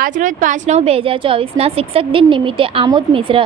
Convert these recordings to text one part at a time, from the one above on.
આજરોજ પાંચ નવ બે હજાર ચોવીસના શિક્ષક દિન નિમિત્તે આમોદ મિશ્ર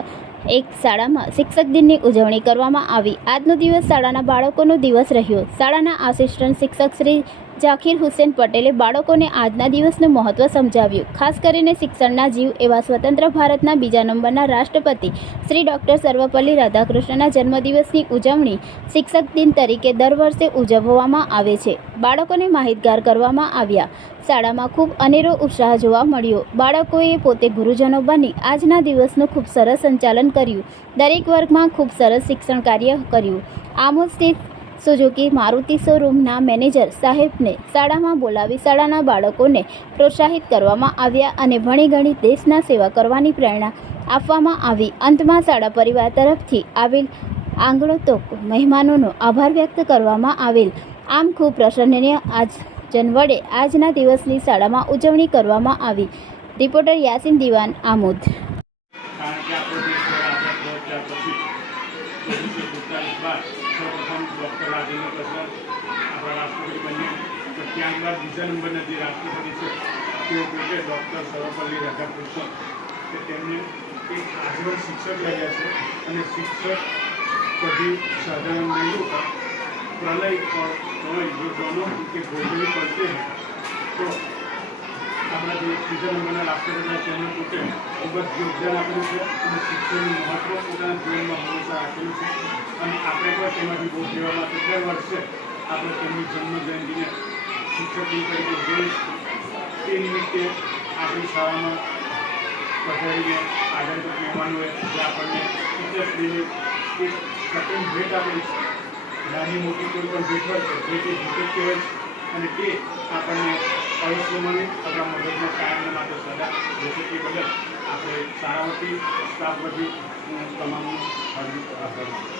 એક શાળામાં શિક્ષક દિનની ઉજવણી કરવામાં આવી. આજનો દિવસ શાળાના બાળકોનો દિવસ રહ્યો. શાળાના આસિસ્ટન્ટ શિક્ષક શ્રી ઝાકીર હુસેન પટેલે બાળકોને આજના દિવસનું મહત્વ સમજાવ્યું. ખાસ કરીને શિક્ષણના જીવ એવા સ્વતંત્ર ભારતના બીજા નંબરના રાષ્ટ્રપતિ શ્રી ડૉક્ટર સર્વપલ્લી રાધાકૃષ્ણના જન્મદિવસની ઉજવણી શિક્ષક દિન તરીકે દર વર્ષે ઉજવવામાં આવે છે. બાળકોને માહિતગાર કરવામાં આવ્યા. શાળામાં ખૂબ અનેરો ઉત્સાહ જોવા મળ્યો. બાળકોએ પોતે ગુરુજનો બની આજના દિવસનું ખૂબ સરસ સંચાલન કર્યું. દરેક વર્ગમાં ખૂબ સરસ શિક્ષણ કાર્ય કર્યું. આમોદ સ્થિત સુઝુકી મારુતિ શોરૂમના મેનેજર સાહેબને શાળામાં બોલાવી શાળાના બાળકોને પ્રોત્સાહિત કરવામાં આવ્યા અને ભણી ગણી દેશના સેવા કરવાની પ્રેરણા આપવામાં આવી. અંતમાં શાળા પરિવાર તરફથી આવેલ આંગણો તો મહેમાનોનો આભાર વ્યક્ત કરવામાં આવેલ. આમ ખૂબ પ્રસન્નને આજ જન વડે આજના દિવસની શાળામાં ઉજવણી કરવામાં આવી. રિપોર્ટર યાસીન દિવાન આમોદ. શિક્ષક રહ્યા છે અને શિક્ષક કદી સાધારણ નહીં હોતા પ્રલય और प्रलय जो दोनों के भोजन पड़ते हैं तो આપણા જે ત્રીજા નંબરના રાષ્ટ્રપતિના તેમણે પોતે ખૂબ જ યોગદાન આપેલું છે અને શિક્ષણનું મહત્ત્વ પોતાના જીવનમાં હંમેશા રાખેલું છે અને આપણે પણ તેમાંથી બહુ લેવા માટે દર વર્ષે આપણે તેમની જન્મ જયંતિને શિક્ષક દિન તરીકે ઉજવીએ છીએ તે નિમિત્તે આપણી શાળામાં પધારીને આગળ મહેમાનોએ જે આપણને ટીચર્સ ડેની એક સતત ભેટ આપેલી છે નાની મોટી કોઈ પણ ભેટ હોય તો ભેટ એ ભેટ કહેવાય અને તે આપણને અવશ્યમને આપણા મગજના કાયમને માટે સદા જશે તે બદલ આપણે શાળા વતી સ્ટાફ વતી હું તમામનો હાર્દિક આભાર છું.